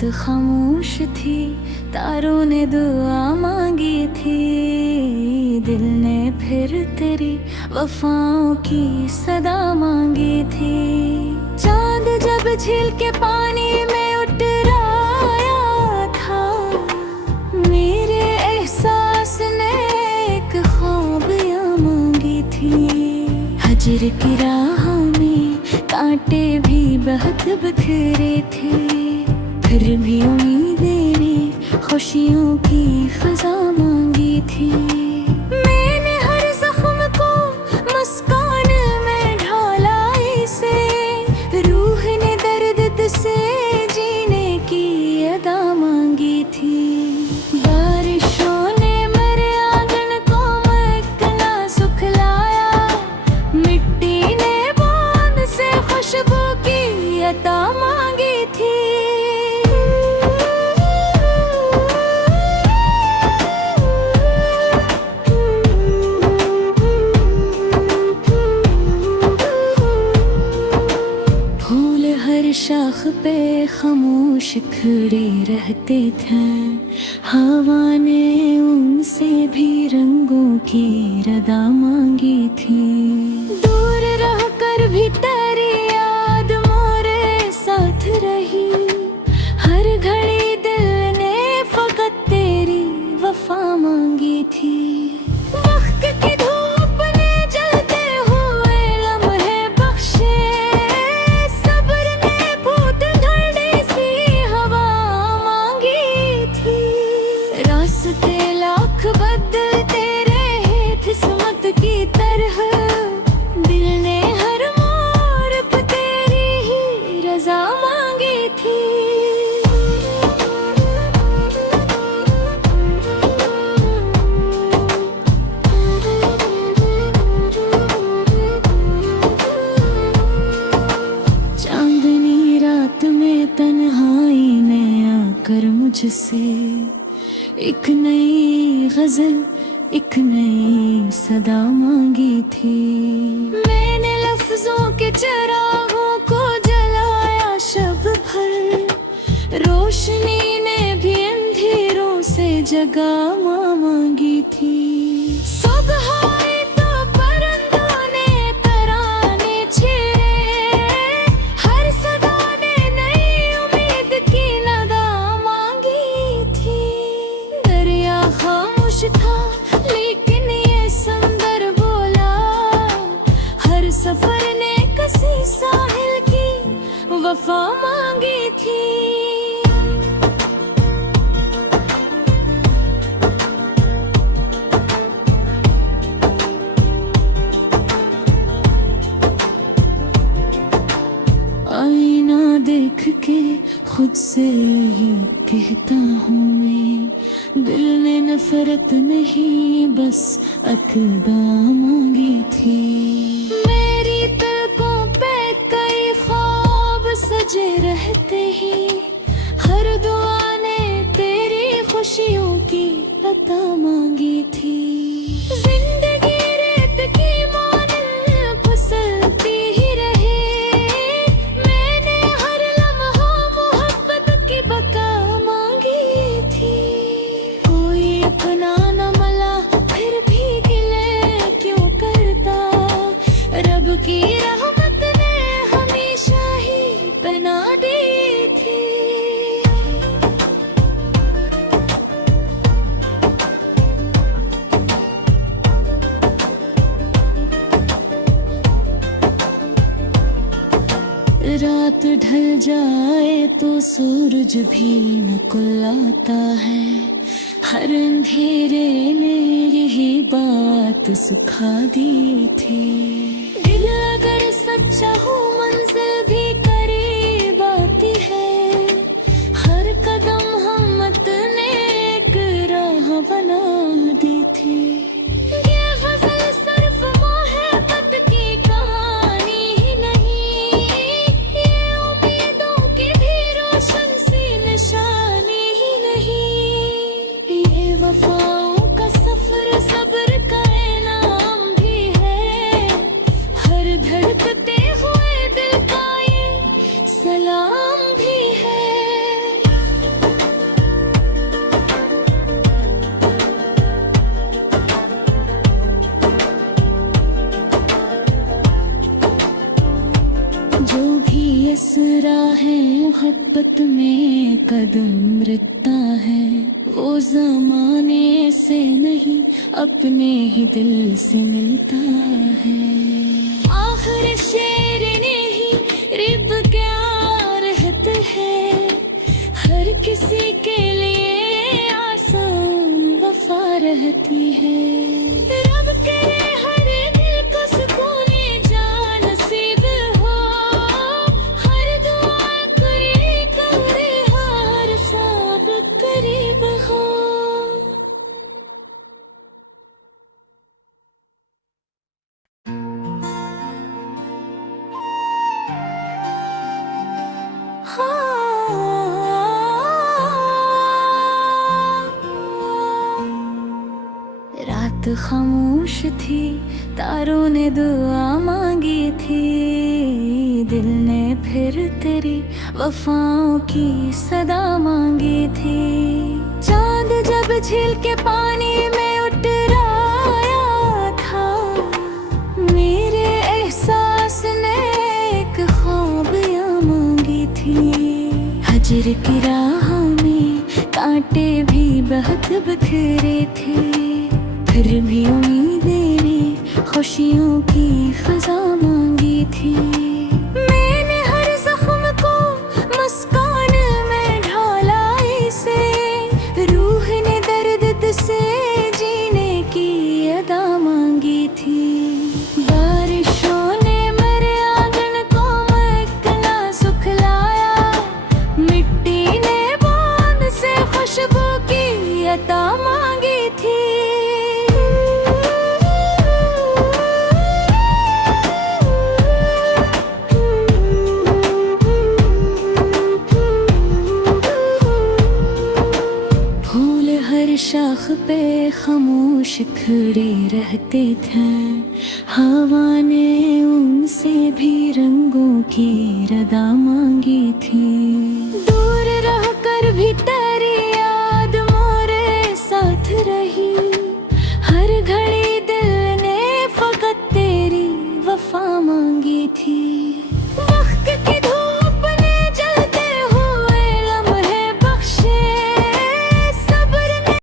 रात खामोश थी, तारों ने दुआ मांगी थी। दिल ने फिर तेरी वफाओं की सदा मांगी थी। चांद जब झील के पानी में उतराया था, मेरे एहसास ने एक ख्वाब या मांगी थी। हजर की राह में कांटे भी बहुत बिखरे थे, फिर भी उम्मीदें ने खुशियों की फजा मांगी थी। मैंने हर जख्म को मुस्कान में ढाला इसे, रूह ने दर्द से जीने की अदा मांगी थी। बारिशों ने मेरे आंगन को महकना सुखलाया, मिट्टी ने बूंद से खुशबू की अता मांगी थी। फूल हर शाख पे खामोश खड़े रहते थे, हवा ने उनसे भी रंगों की रदा मांगी थी। दूर रह कर भी तेरी याद मोरे साथ रही, हर घड़ी दिल ने फकत तेरी वफा मांगी थी। वक्त की धूप ने जलते हुए लम्हे बख्शे, सब्र ने फूट ठंडी सी हवा मांगी थी। रास्ते लाख बदलते रहे किस्मत की तरह, दिल ने हर मोड़ पे तेरी ही रजा मांगी थी। चांदनी रात में तन्हाई ने आकर मुझसे एक नई गजल, एक नई सदा मांगी थी। मैंने लफ्जों के चिरागों को जलाया शब भर, रोशनी ने भी अंधेरों से जगा मांगी थी। सुबह आई तो परिंदों ने तराने छेड़े, हर सदा ने नई उम्मीद की नदा मांगी थी। दरिया खामोश था लेकिन ये समंदर बोला, हर सफर ने किसी साहिल की वफा मांगी थी। आईना देख के खुद से ही कहता हूँ मैं, दिल ने नफरत नहीं बस अतदा मांगी थी। मेरी पलकों पे कई ख्वाब सजे रहते हैं, हर दुआ ने तेरी खुशियों की अता मांगी थी। जिंदगी रेत की मानिंद फिसलती ही रहे, मैंने हर लम्हा मोहब्बत की बका मांगी थी। कोई अपना न मला फिर भी गिले क्यों करता, रब की रहमत ने हमेशा ही बना दी थी। रात ढल जाए तो सूरज भी निकल आता है, हर अंधेरे ने यही बात सिखा दी थी। दिल अगर सच्चा हो मंजिल भी करीब आती है, हर कदम हिम्मत ने एक राह बना दी थी। ये गजल सिर्फ मोहब्बत की कहानी ही नहीं, ये उम्मीदों की भी रोशन सी निशानी ही नहीं। ये वफाओं का सफर सब्र का इनाम भी है, हर धड़कते हुए दिल का ये सलाम भी है। मोहब्बत में कदम रखता है, वो जमाने से नहीं अपने ही दिल से मिलता है। आखिर शेर ने ही रिब क्या रहते हैं, हर किसी के लिए आसान वफा रहती है। रब करे हर दिल को सुकून जान नसीब हो, हर दुआ करे करे हर सब करीब हो। रात खामोश थी, तारों ने दुआ मांगी थी, दिल ने फिर तेरी वफाओं की सदा मांगी थी। चांद जब झील के पानी में उतराया था, मेरे एहसास ने एक ख्वाब मांगी थी। हजर की राह में कांटे भी बहुत बिखरे थे, फिर भी उम्मीदें ने खुशियों की फिजा मांगी थी। मैंने हर जख्म को मुस्कान में ढाला इसे, रूह ने दर्द से जीने की अदा मांगी थी। बारिशों ने मेरे आंगन को महकना सुखलाया, मिट्टी ने बूंद से खुशबू की अता मांगी थी। शाख पे खामोश खड़े रहते थे, हवा ने उनसे भी रंगों की रदा मांगी थी। दूर रह कर भी तेरे